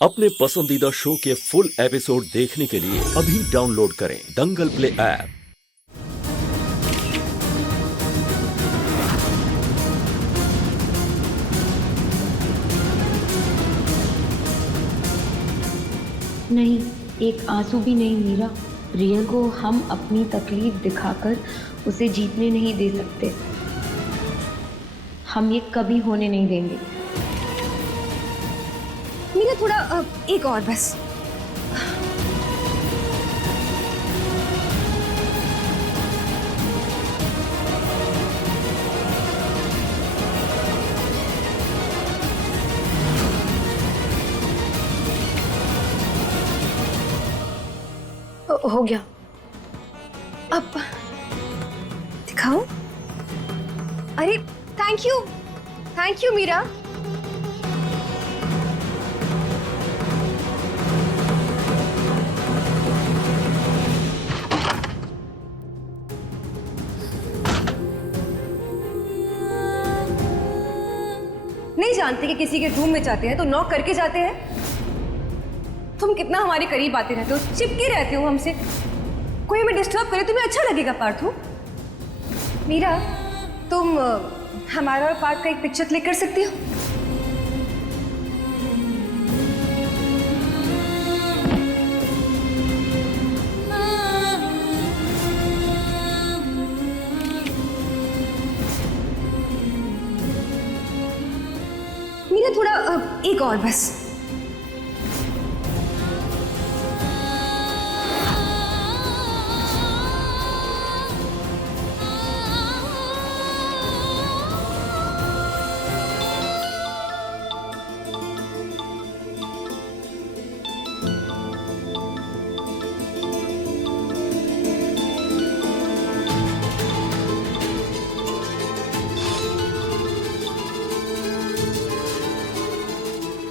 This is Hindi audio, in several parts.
अपने पसंदीदा शो के फुल एपिसोड देखने के लिए अभी डाउनलोड करें दंगल प्ले ऐप। नहीं, एक आंसू भी नहीं मीरा। प्रियल को हम अपनी तकलीफ दिखाकर उसे जीतने नहीं दे सकते। हम ये कभी होने नहीं देंगे। मीरा थोड़ा एक और बस। हो गया। अब दिखाओ। अरे थैंक यू मीरा। नहीं जानते कि किसी के रूम में जाते हैं तो नॉक करके जाते हैं। तुम कितना हमारे करीब आते रहते हो, चिपके रहते हो हमसे। कोई हमें डिस्टर्ब करे तुम्हें अच्छा लगेगा पार्थू? मीरा, तुम हमारा और पार्थ का एक पिक्चर क्लिक कर सकती हो? मीरा थोड़ा एक और बस।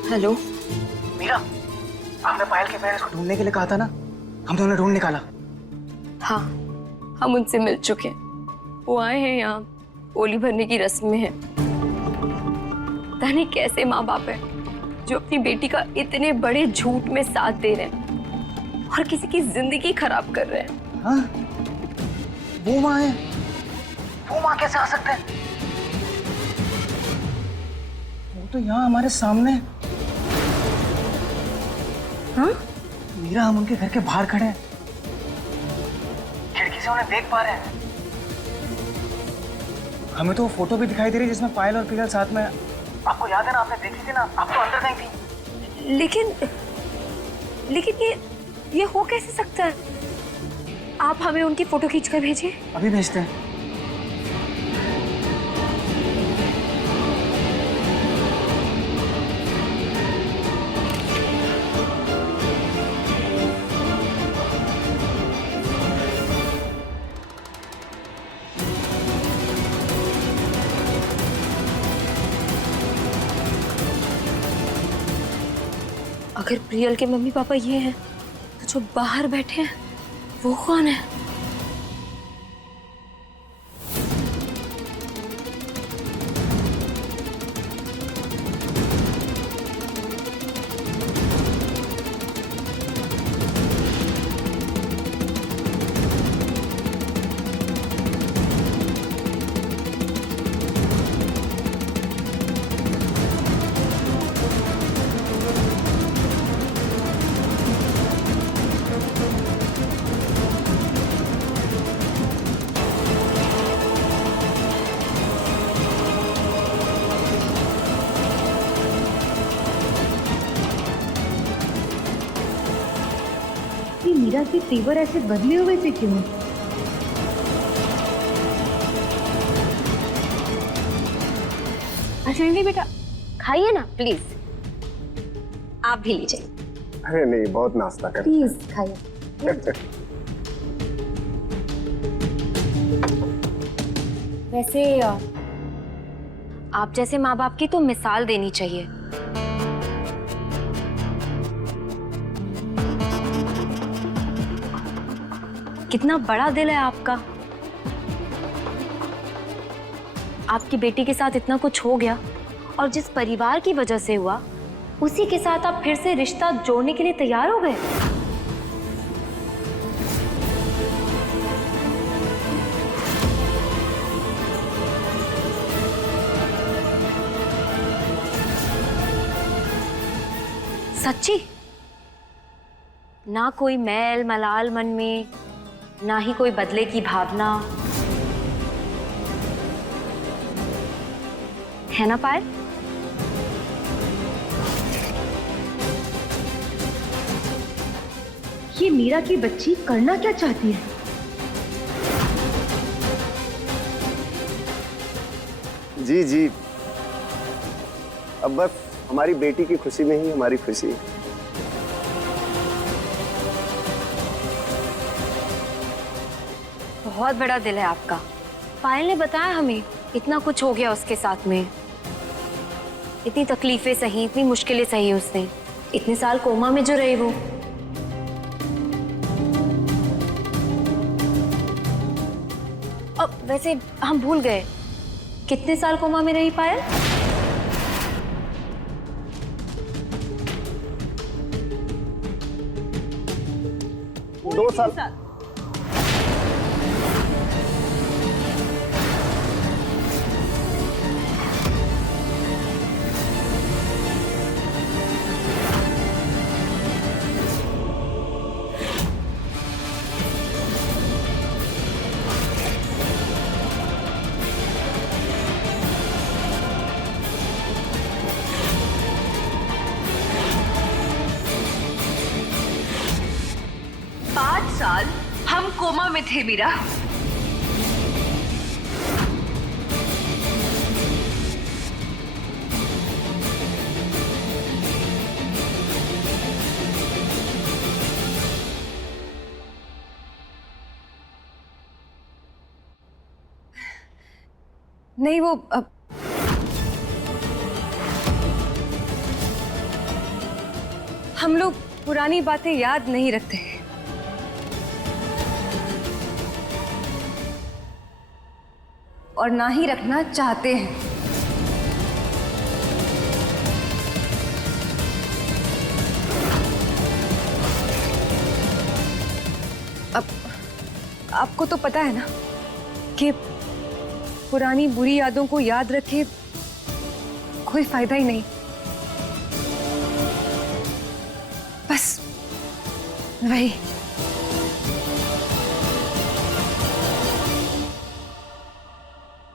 हेलो मीरा, हमने पायल के पेरेंट्स को ढूंढने के लिए कहा था ना, हमने उन्हें ढूंढ निकाला। हाँ, हम उनसे मिल चुके हैं। वो आए हैं यहाँ ओली भरने की रस्म में है। पता नहीं कैसे माँ बाप है जो अपनी बेटी का इतने बड़े झूठ में साथ दे रहे हैं और किसी की जिंदगी खराब कर रहे हैं। हाँ? वो माँ है? वो माँ कैसे आ सकते हैं? वो तो यहाँ हमारे सामने। हाँ? मीरा, हम उनके घर के बाहर खड़े हैं, खिड़की से उन्हें देख पा रहे हैं। हमें तो वो फोटो भी दिखाई दे रही है जिसमें पायल और प्रियल साथ में। आपको याद है ना, आपने देखी थी ना, आप तो अंदर गई थी। लेकिन ये हो कैसे सकता है? आप हमें उनकी फोटो खींच कर भेजिए। अभी भेजते हैं। अगर प्रियल के मम्मी पापा ये हैं तो जो बाहर बैठे हैं वो कौन है? मीरा के तेवर ऐसे बदले हुए थे क्यों? अश्विनी बेटा खाइए ना प्लीज। आप भी लीजिए। अरे नहीं, बहुत नाश्ता कर। प्लीज खाइए। वैसे आप जैसे माँ बाप की तो मिसाल देनी चाहिए। कितना बड़ा दिल है आपका। आपकी बेटी के साथ इतना कुछ हो गया और जिस परिवार की वजह से हुआ उसी के साथ आप फिर से रिश्ता जोड़ने के लिए तैयार हो गए? सच्ची? ना कोई मैल मलाल मन में, ना ही कोई बदले की भावना, है ना पायल? ये मीरा की बच्ची करना क्या चाहती है? जी जी, अब बस हमारी बेटी की खुशी में ही हमारी खुशी है। बहुत बड़ा दिल है आपका। पायल ने बताया हमें, इतना कुछ हो गया उसके साथ में, इतनी तकलीफें सही, इतनी मुश्किलें सही उसने, इतने साल कोमा में जो रही वो। अब वैसे हम भूल गए, कितने साल कोमा में रही पायल? दो साल। साल हम कोमा में थे मीरा। नहीं वो हम लोग पुरानी बातें याद नहीं रखते हैं। और ना ही रखना चाहते हैं। अब आपको तो पता है ना कि पुरानी बुरी यादों को याद रखे कोई फायदा ही नहीं। बस वही।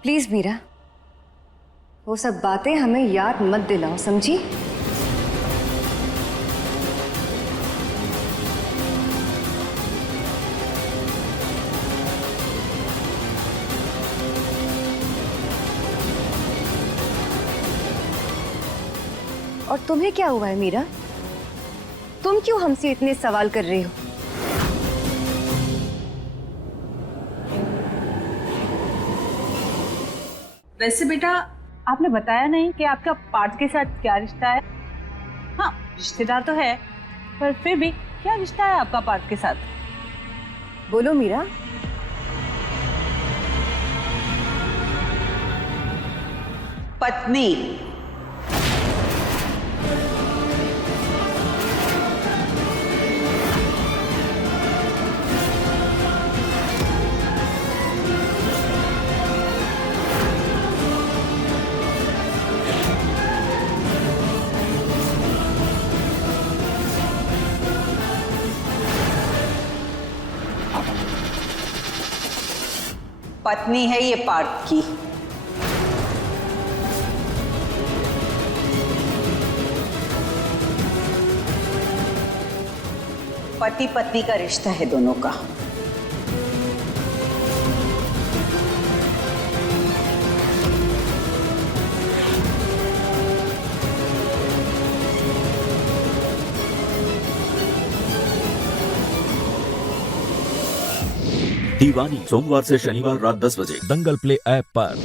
प्लीज मीरा, वो सब बातें हमें याद मत दिलाओ, समझी? और तुम्हें क्या हुआ है मीरा? तुम क्यों हमसे इतने सवाल कर रही हो? वैसे बेटा, आपने बताया नहीं कि आपका पार्थ के साथ क्या रिश्ता है। हाँ, रिश्तेदार तो है, पर फिर भी क्या रिश्ता है आपका पार्थ के साथ? बोलो मीरा। पत्नी। पत्नी है ये पार्थ की। पति पत्नी का रिश्ता है दोनों का। दीवानी सोमवार से शनिवार रात 10 बजे दंगल प्ले ऐप पर।